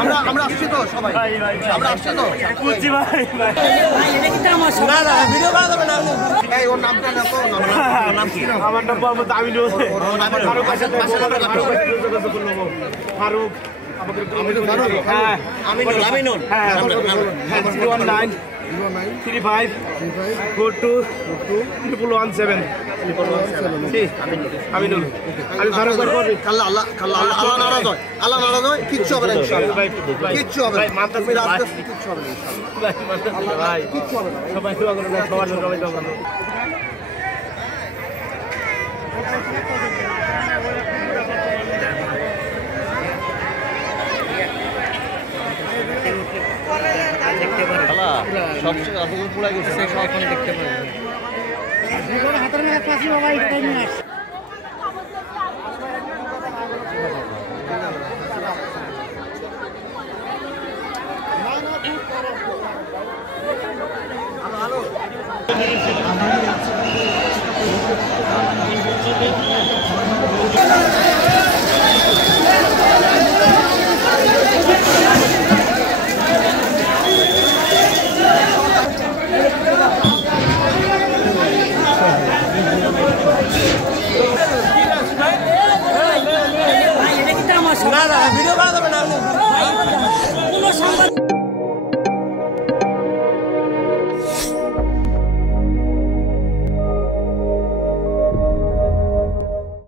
আমরা আসছি তো সবাই, আমরা আসছি তো বুঝছি ভাই। না না ভিডিও করা যাবে না। এই ওর নামটা না তো নাম কি? আমার নাম মোহাম্মদ আমিনুল। ফারুক হ্যাঁ আমিনুল হ্যাঁ 019 35 42 1117 আমিনুল। আমি ফারুক করবি আল্লাহ নারাজ হয়, আল্লাহ নারাজ হয়, কিচ্ছু হবে না ইনশাআল্লাহ, কিচ্ছু হবে না। তুমি রাস্তা কিচ্ছু হবে না ইনশাআল্লাহ, ভাই কিচ্ছু হবে না। সবাই দোয়া করুন, সবার জন্য সবাই দোয়া করুন। সবচেয়ে এতগুলো পুরা গেছে এখন দেখতে পারবেন। হাতের মেয়ে পাশে বাবা একটু নিয়ে আসছে। হ্যালো